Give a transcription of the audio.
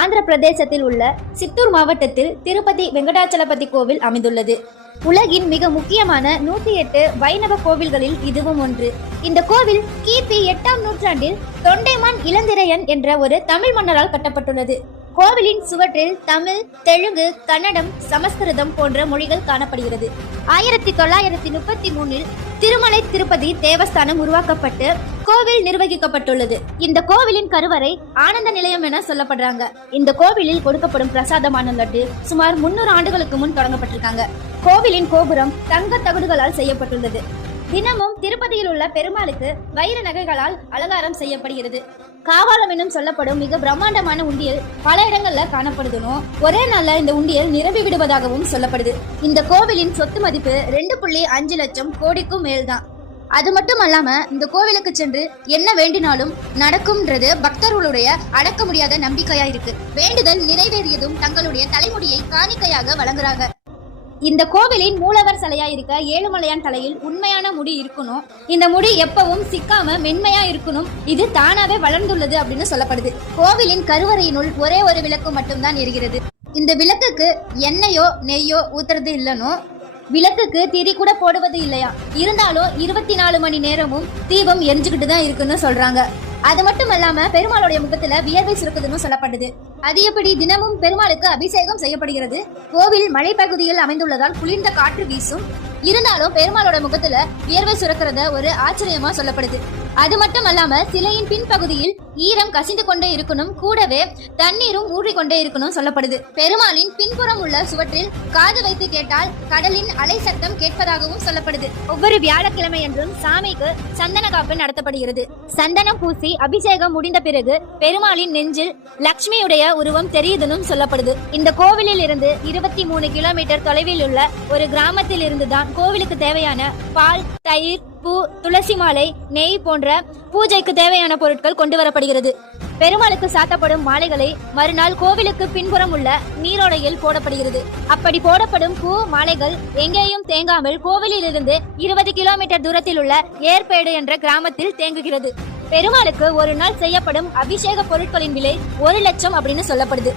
ஆந்திர பிரதேசத்தில் உள்ள சித்தூர் மாவட்டத்தில் திருப்பதி வெங்கடாச்சலபதி கோவில் அமைந்துள்ளது. உலகின் மிக முக்கியமான 108 வைணவ கோவில்களில் இதுவும் ஒன்று. இந்த கோவில் கிபி 8ஆம் நூற்றாண்டில் தொண்டைமான் இளந்திரையன் என்ற ஒரு தமிழ் மன்னரால் கட்டப்பட்டுள்ளது. கோவிலின் சுவற்றில் தமிழ், தெலுங்கு, கன்னடம், சமஸ்கிருதம் போன்ற மொழிகள் காணப்படுகிறது. 1933இல் திருமலை திருப்பதி தேவஸ்தானம் உருவாக்கப்பட்டு கோவில் நிர்வகிக்கப்பட்டுள்ளது. இந்த கோவிலின் கருவறை ஆனந்த நிலையம் என சொல்லப்படுறாங்க. இந்த கோவிலில் கொடுக்கப்படும் பிரசாதமான லட்டு சுமார் 300 ஆண்டுகளுக்கு முன் தொடங்கப்பட்டிருக்காங்க. கோவிலின் கோபுரம் தங்க தகடுகளால் செய்யப்பட்டுள்ளது. தினமும் திருப்பதியில் உள்ள பெருமாளுக்கு வைர நகைகளால் அலங்காரம் செய்யப்படுகிறது. காவாலம் எனும் சொல்லப்படும் மிக பிரம்மாண்டமான உண்டியல் பல இடங்கள்ல காணப்படுதுனும் ஒரே நாள்ல இந்த உண்டியல் நிரம்பி விடுவதாகவும் சொல்லப்படுது. இந்த கோவிலின் சொத்து மதிப்பு 2.5 லட்சம் கோடிக்கும் மேல்தான். அது மட்டும் அல்லாம இந்த கோவிலுக்கு சென்று என்ன வேண்டினாலும் நடக்கும்ன்றது பக்தர்களுடைய அடக்க முடியாத நம்பிக்கையா இருக்கு. வேண்டுதல் நிறைவேறியதும் தங்களுடைய தலைமுடியை காணிக்கையாக வழங்குறாங்க. இந்த கோவிலின் மூலவர் சிலையா இருக்க ஏழுமலையான் தலையில் உண்மையான முடி இருக்கணும். இந்த முடி எப்பவும் சிக்காம மென்மையா இருக்கணும். இது தானாவே வளர்ந்துள்ளது அப்படின்னு சொல்லப்படுது. கோவிலின் கருவறையினுள் ஒரே ஒரு விளக்கு மட்டும்தான் எரிகிறது. இந்த விளக்குக்கு எண்ணெயோ நெய்யோ ஊத்துறது இல்லனோ, விளக்குக்கு திரி கூட போடுவது இல்லையா. இருந்தாலும் 24 மணி நேரமும் தீபம் எரிஞ்சுக்கிட்டு தான் இருக்குன்னு சொல்றாங்க. அது மட்டும் இல்லாம பெருமாளுடைய முகத்துல வியர்வை சுரக்குதுன்னு சொல்லப்படுது. அது எப்படி தினமும் பெருமாளுக்கு அபிஷேகம் செய்யப்படுகிறது. கோவில் மலைப்பகுதியில் அமைந்துள்ளதால் குளிர்ந்த காற்று வீசும். இருந்தாலும் பெருமாளோட முகத்துல வியர்வை சுரக்கிறத ஒரு ஆச்சரியமா சொல்லப்படுது. அது மட்டும் அல்லாம சிலையின் பின்பகுதியில் ஈரம் கசிந்து கொண்டே இருக்கணும், கூடவே தண்ணீரும் ஊறிக்கொண்டே இருக்கணும் சொல்லப்படுது. பெருமாளின் பின்புறம் உள்ள சுவற்றில் காது வைத்து கேட்டால் கடலின் அலை சத்தம் கேட்பதாகவும் சொல்லப்படுது. ஒவ்வொரு வியாழக்கிழமை என்றும் சாமிக்கு சந்தன காப்பு நடத்தப்படுகிறது. சந்தனம் பூசி அபிஷேகம் முடிந்த பிறகு பெருமாளின் நெஞ்சில் லட்சுமியுடைய உருவம் தெரியுதுன்னு சொல்லப்படுது. இந்த கோவிலில் இருந்து 23 கிலோமீட்டர் தொலைவில் உள்ள ஒரு கிராமத்தில் இருந்துதான் கோவிலுக்கு தேவையான பால், தயிர், பூ, துளசி மாலை, நெய் போன்ற பூஜைக்கு தேவையான பொருட்கள் கொண்டு வரப்படுகிறது. பெருமாளுக்கு சாத்தப்படும் மாலைகளை மறுநாள் கோவிலுக்கு பின்புறம் உள்ள நீரோடையில் போடப்படுகிறது. அப்படி போடப்படும் பூ மாலைகள் எங்கேயும் தேங்காமல் கோவிலில் இருந்து 20 கிலோமீட்டர் தூரத்தில் உள்ள ஏர்பேடு என்ற கிராமத்தில் தேங்குகிறது. பெருமாளுக்கு ஒரு நாள் செய்யப்படும் அபிஷேக பொருட்களின் விலை 1 லட்சம் அப்படின்னு சொல்லப்படுது.